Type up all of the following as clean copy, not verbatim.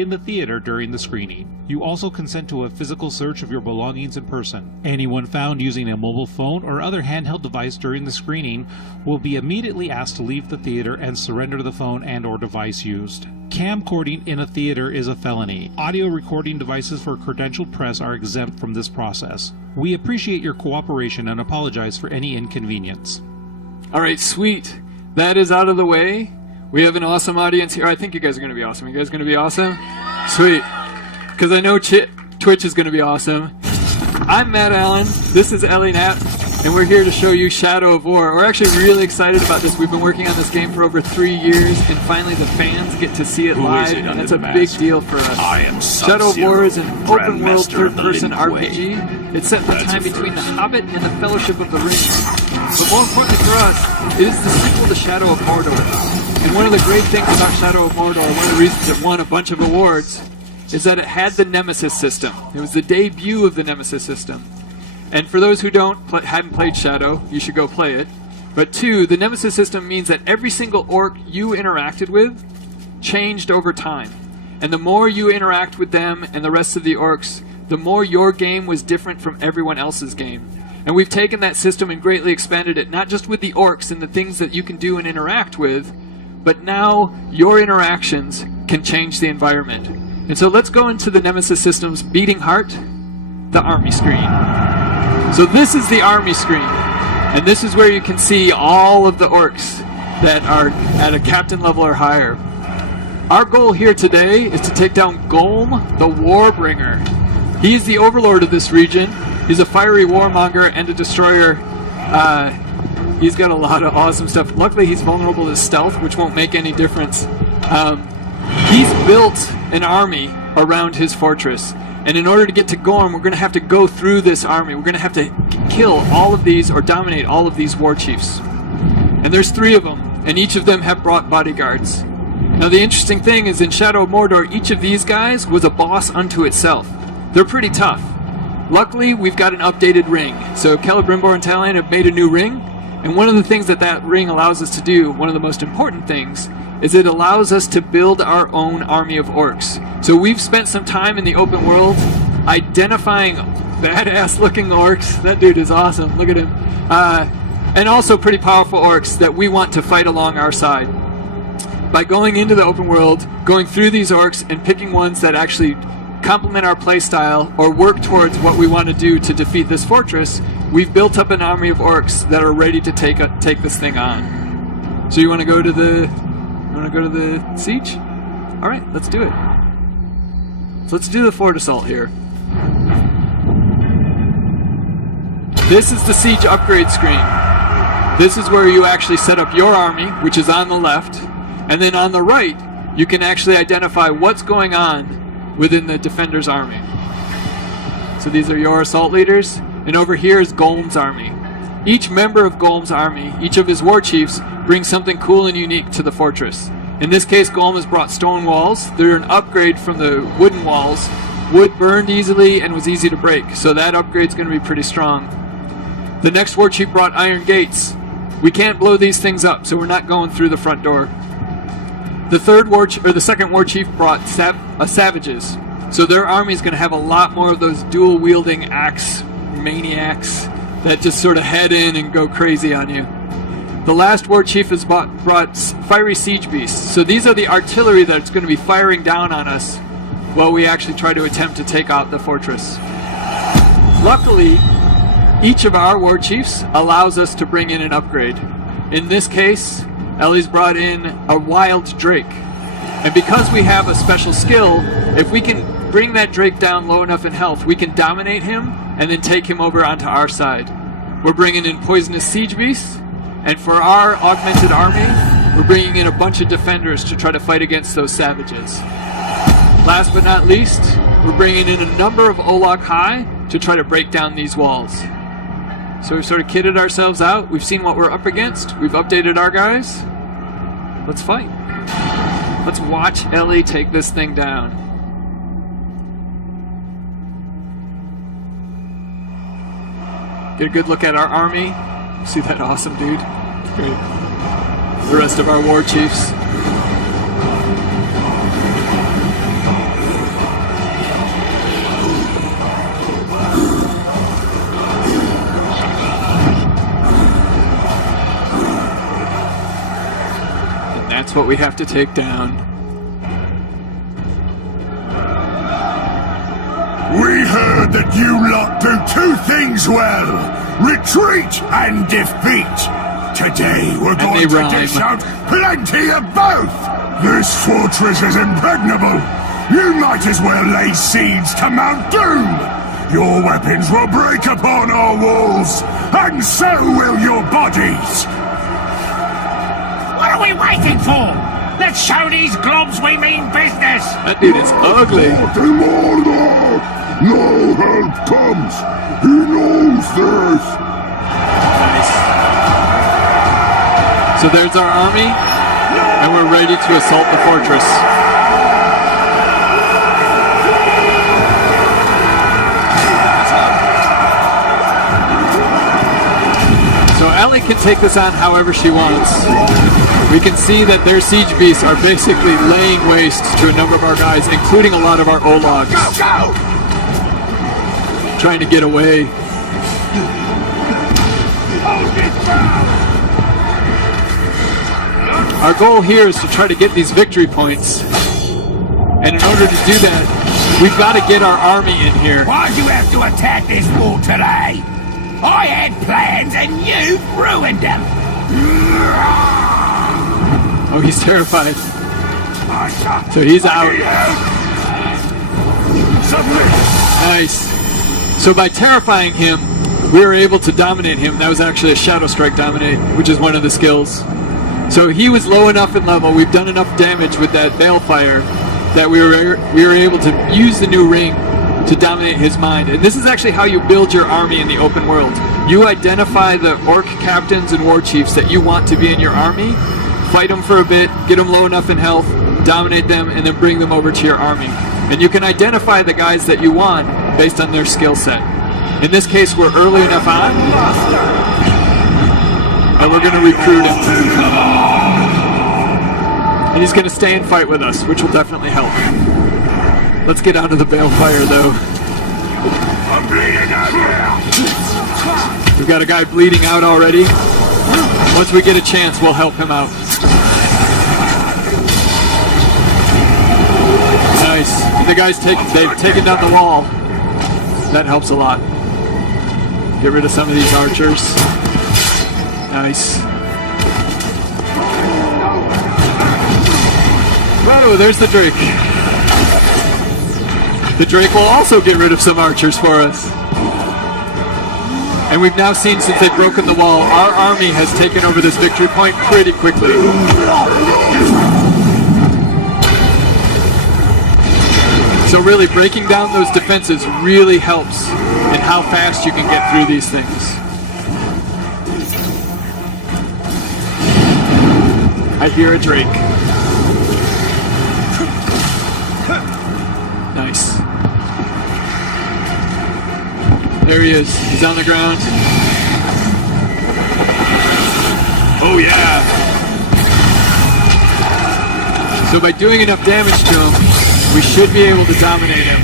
in the theater during the screening. You also consent to a physical search of your belongings in person. Anyone found using a mobile phone or other handheld device during the screening will be immediately asked to leave the theater and surrender the phone and/or device used. Camcording in a theater is a felony. Audio recording devices for credentialed press are exempt from this process. We appreciate your cooperation and apologize for any inconvenience. All right, sweet. That is out of the way. We have an awesome audience here. I think you guys are going to be awesome. You guys going to be awesome? Sweet. Because I know Twitch is going to be awesome. I'm Matt Allen. This is Ellie Knapp. And we're here to show you Shadow of War. We're actually really excited about this. We've been working on this game for over 3 years, and finally the fans get to see it live, and that's a big deal for us. I am Shadow of War is an open-world Grandmaster of the third-person Living Way. RPG. It's set in the That's time a between The first. Hobbit and The Fellowship of the Ring. But more importantly for us, it is the sequel to Shadow of Mordor. And one of the great things about Shadow of Mordor, one of the reasons it won a bunch of awards, is that it had the Nemesis system. It was the debut of the Nemesis system. And for those who hadn't played Shadow, you should go play it. But 2, the Nemesis system means that every single orc you interacted with changed over time. And the more you interact with them and the rest of the orcs, the more your game was different from everyone else's game. And we've taken that system and greatly expanded it, not just with the orcs and the things that you can do and interact with, but now your interactions can change the environment. And so let's go into the Nemesis system's beating heart, the army screen. So this is the army screen, and this is where you can see all of the orcs that are at a captain level or higher. Our goal here today is to take down Golm, the Warbringer. He's the overlord of this region. He's a fiery warmonger and a destroyer. He's got a lot of awesome stuff. Luckily, he's vulnerable to stealth, which won't make any difference. He's built an army around his fortress. And in order to get to Gorm, we're going to have to go through this army. We're going to have to kill all of these or dominate all of these war chiefs. And there's 3 of them, and each of them have brought bodyguards. Now the interesting thing is in Shadow of Mordor, each of these guys was a boss unto itself. They're pretty tough. Luckily, we've got an updated ring. So Celebrimbor and Talion have made a new ring, and one of the things that ring allows us to do, one of the most important things, is it allows us to build our own army of orcs. So we've spent some time in the open world identifying badass looking orcs. That dude is awesome, look at him. And also pretty powerful orcs that we want to fight along our side. By going into the open world, going through these orcs and picking ones that actually complement our playstyle or work towards what we want to do to defeat this fortress, we've built up an army of orcs that are ready to take this thing on. So you want to go to the siege? All right, let's do it. So let's do the fort assault here. This is the siege upgrade screen. This is where you actually set up your army, which is on the left, and then on the right, you can actually identify what's going on within the defender's army. So these are your assault leaders, and over here is Golm's army. Each member of Golm's army, each of his war chiefs, brings something cool and unique to the fortress. In this case, Golm has brought stone walls. They're an upgrade from the wooden walls. Wood burned easily and was easy to break, so that upgrade's going to be pretty strong. The next war chief brought iron gates. We can't blow these things up, so we're not going through the front door. The second war chief brought savages, so their army's going to have a lot more of those dual-wielding axe maniacs that just sort of head in and go crazy on you. The last war chief has brought fiery siege beasts. So these are the artillery that's going to be firing down on us while we actually try to attempt to take out the fortress. Luckily, each of our war chiefs allows us to bring in an upgrade. In this case, Ellie's brought in a wild drake. And because we have a special skill, if we can bring that drake down low enough in health, we can dominate him and then take him over onto our side. We're bringing in poisonous siege beasts. And for our augmented army, we're bringing in a bunch of defenders to try to fight against those savages. Last but not least, we're bringing in a number of Olak High to try to break down these walls. So we've sort of kitted ourselves out. We've seen what we're up against. We've updated our guys. Let's fight. Let's watch Ellie take this thing down. Get a good look at our army. See that awesome dude? Great. The rest of our war chiefs. we have to take down. We heard that you lot do two things well, retreat and defeat. Today we're And they going to rhyme. dish out plenty of both. This fortress is impregnable. You might as well lay siege to Mount Doom. Your weapons will break upon our walls, and so will your bodies. What are we waiting for? Let's show these globs we mean business! That dude is ugly. No help comes. He knows this. Nice. So there's our army, and we're ready to assault the fortress. So Ellie can take this on however she wants. We can see that their siege beasts are basically laying waste to a number of our guys, including a lot of our Ologs. Go! Trying to get away. Our goal here is to try to get these victory points. And in order to do that, we've got to get our army in here. Why'd you have to attack this wall today? I had plans and you've ruined them! Oh, he's terrified. So he's out. Nice. So by terrifying him, we were able to dominate him. That was actually a Shadow Strike Dominate, which is one of the skills. So he was low enough in level, we've done enough damage with that Balefire that we were able to use the new ring to dominate his mind. And this is actually how you build your army in the open world. You identify the orc captains and war chiefs that you want to be in your army, fight them for a bit, get them low enough in health, dominate them, and then bring them over to your army. And you can identify the guys that you want based on their skill set. In this case, we're early enough on, and we're going to recruit him. And he's going to stay and fight with us, which will definitely help. Let's get out of the Balefire, though. I'm bleeding out here. We've got a guy bleeding out already. Once we get a chance, we'll help him out. Nice. The guys they've taken down the wall. That helps a lot. Get rid of some of these archers. Nice. Whoa, there's the Drake. The Drake will also get rid of some archers for us. And we've now seen, since they've broken the wall, our army has taken over this victory point pretty quickly. So really, breaking down those defenses really helps in how fast you can get through these things. I hear a Drake. Nice. There he is. He's on the ground. Oh yeah. So by doing enough damage to him, we should be able to dominate him.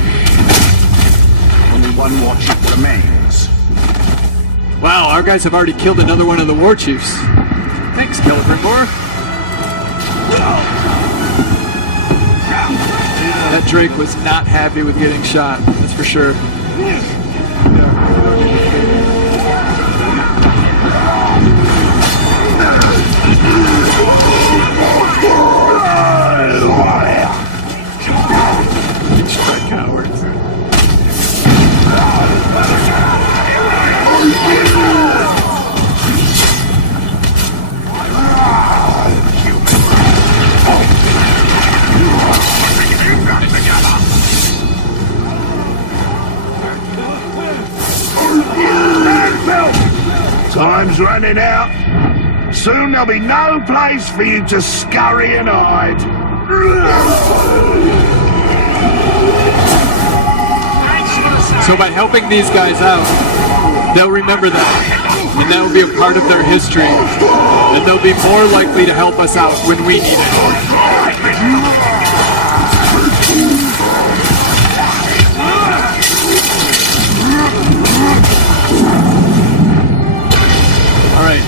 Only one war chief remains. Wow, our guys have already killed another one of the war chiefs. Thanks, Celebrimbor. That Drake was not happy with getting shot, that's for sure. Strike cowards. Time's running out. Soon there'll be no place for you to scurry and hide. So by helping these guys out, they'll remember that, and that will be a part of their history, and they'll be more likely to help us out when we need it. Alright,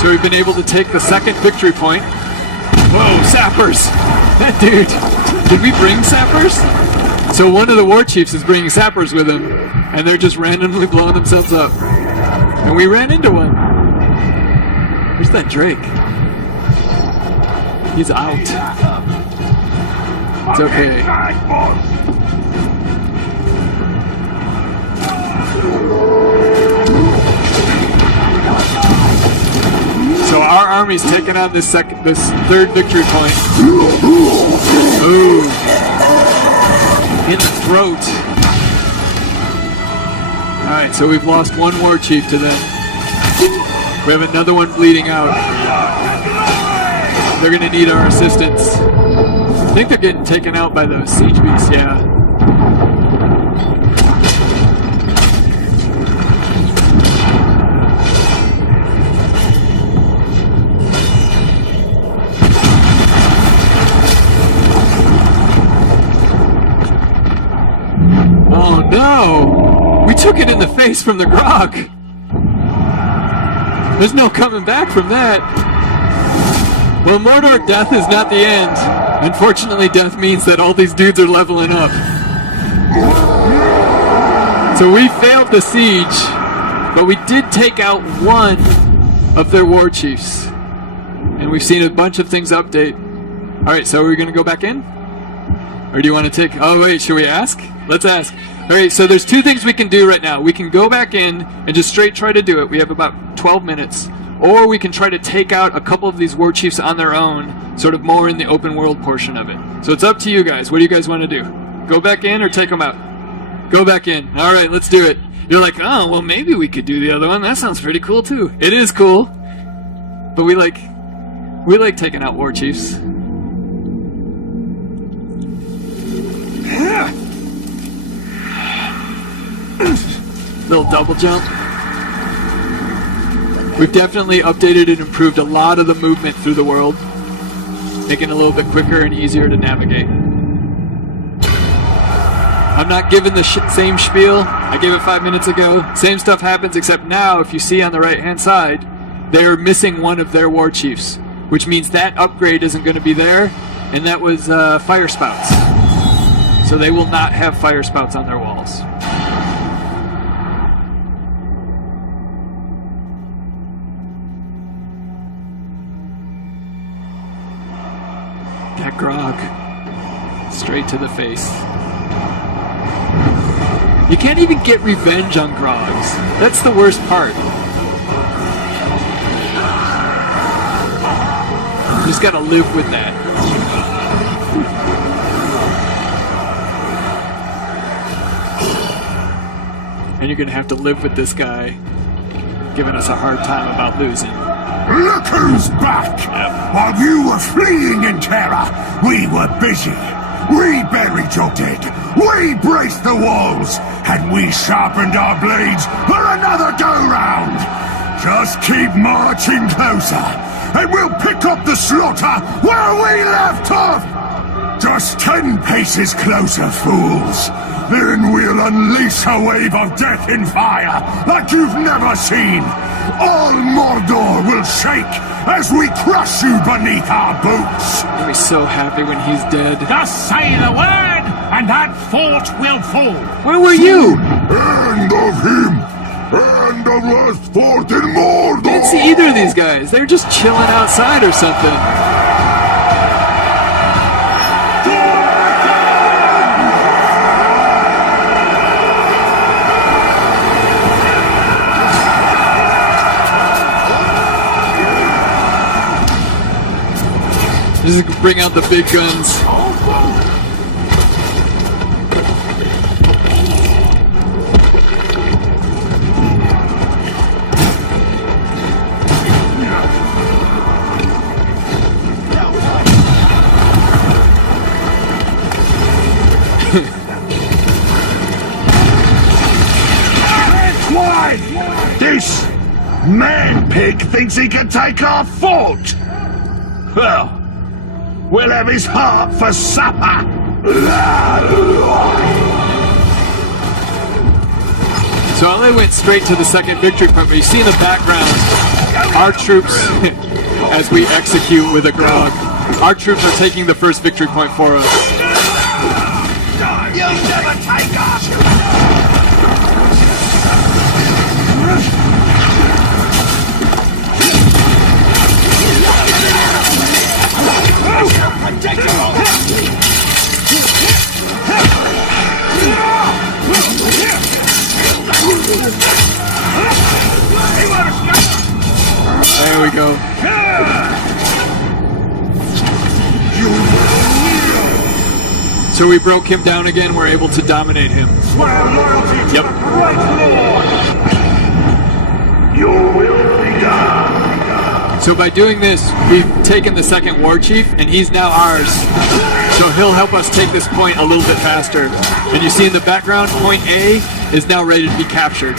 so we've been able to take the second victory point, Whoa, sappers! Dude, did we bring sappers? So one of the war chiefs is bringing sappers with him, and they're just randomly blowing themselves up. And we ran into one. Where's that Drake? He's out. It's okay. So our army's taking on this third victory point. Ooh. In the throat. Alright, so we've lost one war chief to them. We have another one bleeding out. They're gonna need our assistance. I think they're getting taken out by those siege beasts, yeah. Oh no! We took it in the face from the grog! There's no coming back from that! Well, Mordor, death is not the end. Unfortunately, death means that all these dudes are leveling up. So we failed the siege, but we did take out one of their war chiefs. And we've seen a bunch of things update. Alright, so are we gonna go back in? Or do you want to take... Oh, wait, should we ask? Let's ask. Alright, so there's two things we can do right now. We can go back in and just straight try to do it. We have about 12 minutes. Or we can try to take out a couple of these war chiefs on their own, sort of more in the open world portion of it. So it's up to you guys. What do you guys want to do? Go back in or take them out? Go back in. Alright, let's do it. You're like, oh, well, maybe we could do the other one. That sounds pretty cool, too. It is cool. But we like taking out war chiefs. Little double jump. We've definitely updated and improved a lot of the movement through the world, making it a little bit quicker and easier to navigate. I'm not giving the same spiel. I gave it 5 minutes ago. Same stuff happens, except now, if you see on the right-hand side, they're missing one of their war chiefs, which means that upgrade isn't going to be there, and that was fire spouts. So they will not have fire spouts on their walls. That grog. Straight to the face. You can't even get revenge on grogs. That's the worst part. You just gotta live with that. And you're gonna have to live with this guy giving us a hard time about losing. Look who's back! While you were fleeing in terror, we were busy. We buried your dead. We braced the walls. And we sharpened our blades for another go-round. Just keep marching closer, and we'll pick up the slaughter where we left off! Just 10 paces closer, fools. Then we'll unleash a wave of death and fire like you've never seen. All Mordor will shake as we crush you beneath our boots. I'll be so happy when he's dead. Just say the word, and that fort will fall. Where were you? End of him! End of last fort in Mordor! Didn't see either of these guys. They were just chilling outside or something. Just bring out the big guns. Why? This man-pig thinks he can take our fort! Well, we'll have his heart for supper! So I went straight to the second victory point, but you see in the background our troops as we execute with a grog. Our troops are taking the first victory point for us. You'll never take us! There we go. So we broke him down again. We're able to dominate him. Yep. So by doing this, we've taken the second war chief, and he's now ours. So he'll help us take this point a little bit faster. And you see in the background, point A is now ready to be captured.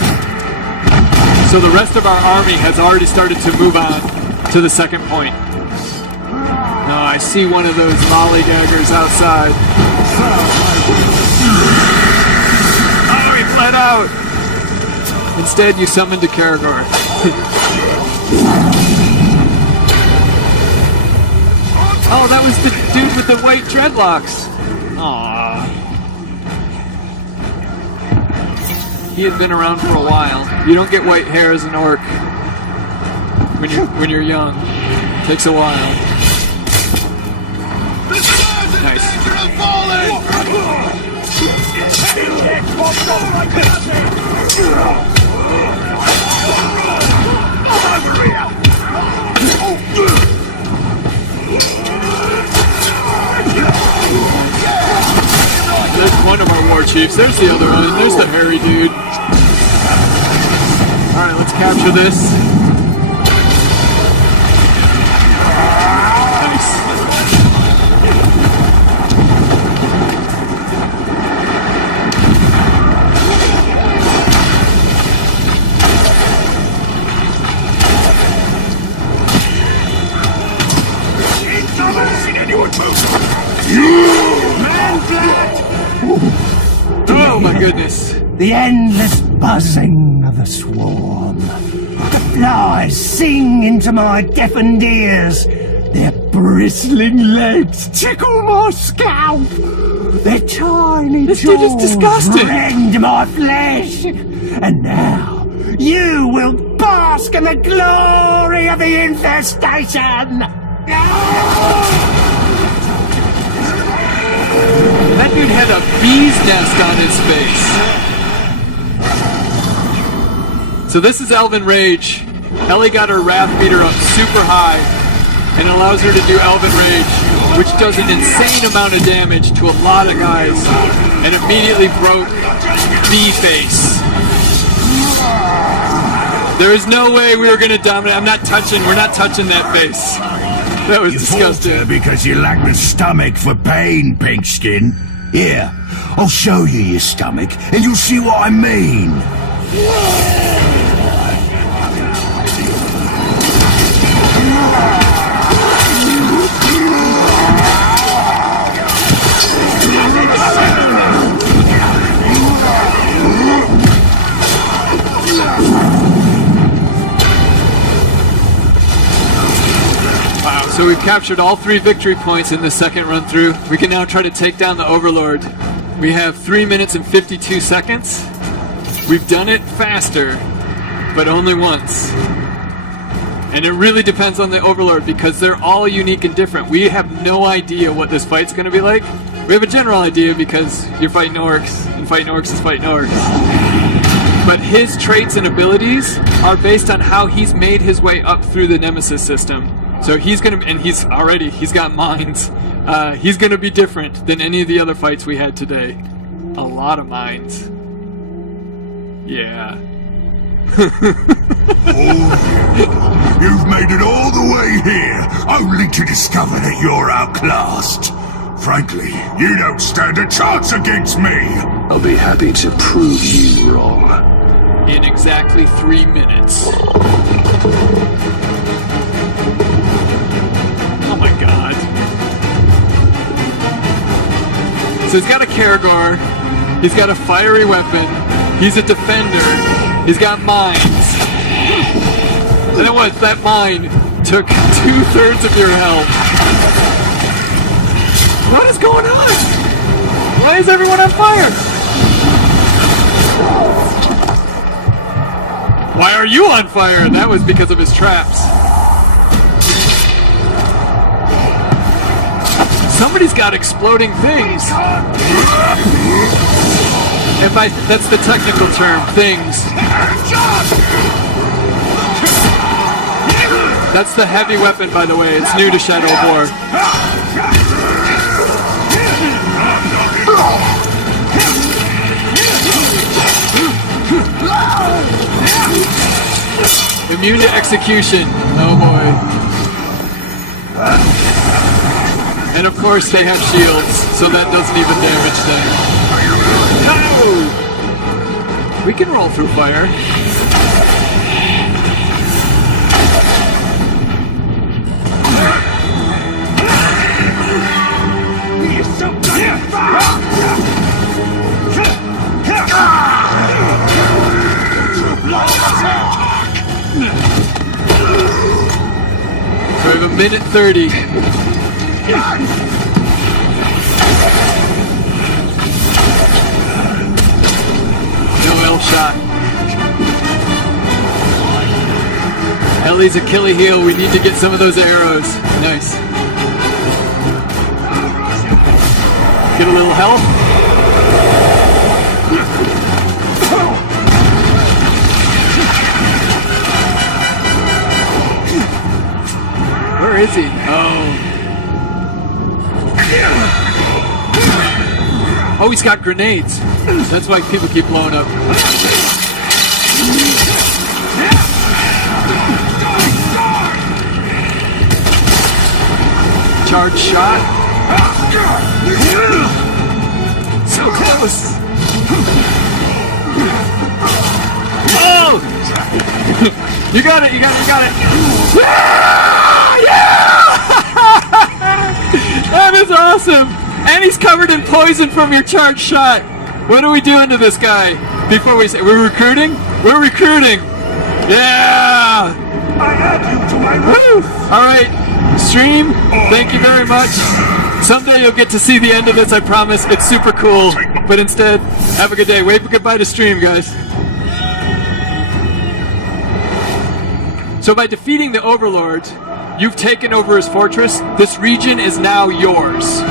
So the rest of our army has already started to move on to the second point. Oh, I see one of those mollygaggers outside. Oh, he fled out! Instead, you summoned a Karagor. Oh, that was the dude with the white dreadlocks. Aww. He had been around for a while. You don't get white hair as an orc when you're young. It takes a while. Nice. There's one of our war chiefs. There's the other one. There's the hairy dude. Alright, let's capture this. Nice. Oh my goodness. The endless buzzing of the swarm. The flies sing into my deafened ears. Their bristling legs tickle my scalp. Their tiny This dude is jaws disgusting. rend my flesh. And now you will bask in the glory of the infestation. That dude had a bee's nest on his face. So this is Elven Rage. Ellie got her Wrath meter up super high and allows her to do Elven Rage, which does an insane amount of damage to a lot of guys, and immediately broke B-Face. There is no way we were going to dominate. We're not touching that face. That was disgusting. Because you lack the stomach for pain, Pinkskin. Here, I'll show you your stomach, and you'll see what I mean. So we've captured all 3 victory points in the second run through. We can now try to take down the Overlord. We have 3 minutes and 52 seconds. We've done it faster, but only once. And it really depends on the Overlord because they're all unique and different. We have no idea what this fight's going to be like. We have a general idea because you're fighting orcs, and fighting orcs is fighting orcs. But his traits and abilities are based on how he's made his way up through the Nemesis system. So he's gonna, and he's got minds. He's gonna be different than any of the other fights we had today. A lot of minds. Yeah. You've made it all the way here, only to discover that you're outclassed. Frankly, you don't stand a chance against me. I'll be happy to prove you wrong. In exactly 3 minutes. Oh my god. So he's got a Karagor, he's got a fiery weapon, he's a defender, he's got mines. And then what? That mine took 2/3 of your health. What is going on? Why is everyone on fire? Why are you on fire? That was because of his traps. Somebody's got exploding things. That's the technical term, things. That's the heavy weapon, by the way. It's new to Shadow of War. Immune to execution. Oh boy. And of course they have shields, so that doesn't even damage them. No! We can roll through fire. So we have a minute 30. No L shot. Ellie's Achilles heel. We need to get some of those arrows. Nice. Get a little help. Where is he? Oh, he's got grenades. That's why people keep blowing up. Charge shot. So close. Oh! You got it, you got it, you got it. That is awesome! And he's covered in poison from your charged shot. What are we doing to this guy? Before we say, we're recruiting? We're recruiting! Yeah! I add you to my Woo! Alright, stream, thank you very much. Someday you'll get to see the end of this, I promise. It's super cool. But instead, have a good day. Wave goodbye to stream, guys. So by defeating the Overlord, you've taken over his fortress. This region is now yours.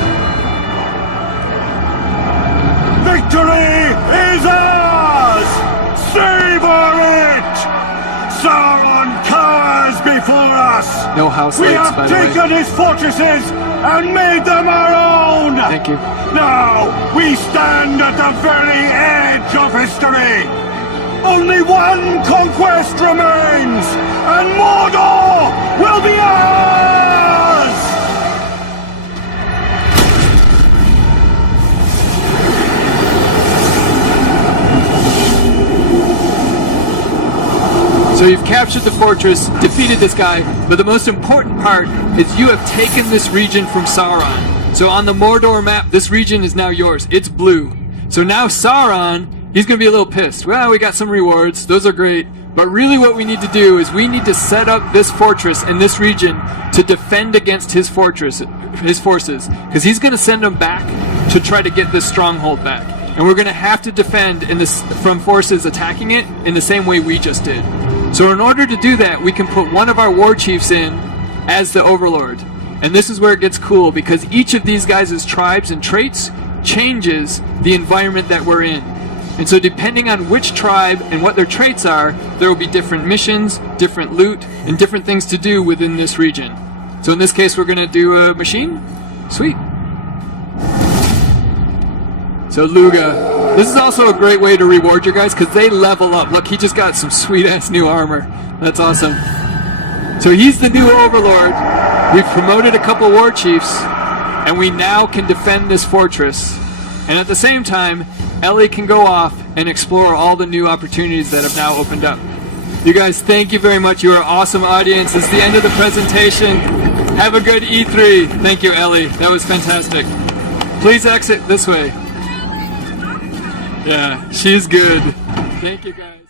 Victory is ours! Savor it! Sauron cowers before us! No house We lights, have by the way. taken his fortresses and made them our own! Thank you. Now, we stand at the very edge of history! Only one conquest remains, and Mordor will be ours! So you've captured the fortress, defeated this guy, but the most important part is you have taken this region from Sauron. So on the Mordor map, this region is now yours. It's blue. So now Sauron, he's going to be a little pissed. Well, we got some rewards. Those are great. But really what we need to do is we need to set up this fortress in this region to defend against his forces. Because he's going to send them back to try to get this stronghold back. And we're going to have to defend from forces attacking it in the same way we just did. So in order to do that, we can put one of our war chiefs in as the Overlord. And this is where it gets cool, because each of these guys' tribes and traits changes the environment that we're in. And so depending on which tribe and what their traits are, there will be different missions, different loot, and different things to do within this region. So in this case, we're going to do a machine. Sweet. So Luga. This is also a great way to reward your guys, because they level up. Look, he just got some sweet-ass new armor. That's awesome. So he's the new Overlord. We've promoted a couple war chiefs, and we now can defend this fortress. And at the same time, Ellie can go off and explore all the new opportunities that have now opened up. You guys, thank you very much. You are an awesome audience. It's the end of the presentation. Have a good E3. Thank you, Ellie. That was fantastic. Please exit this way. Yeah, she's good. Thank you, guys.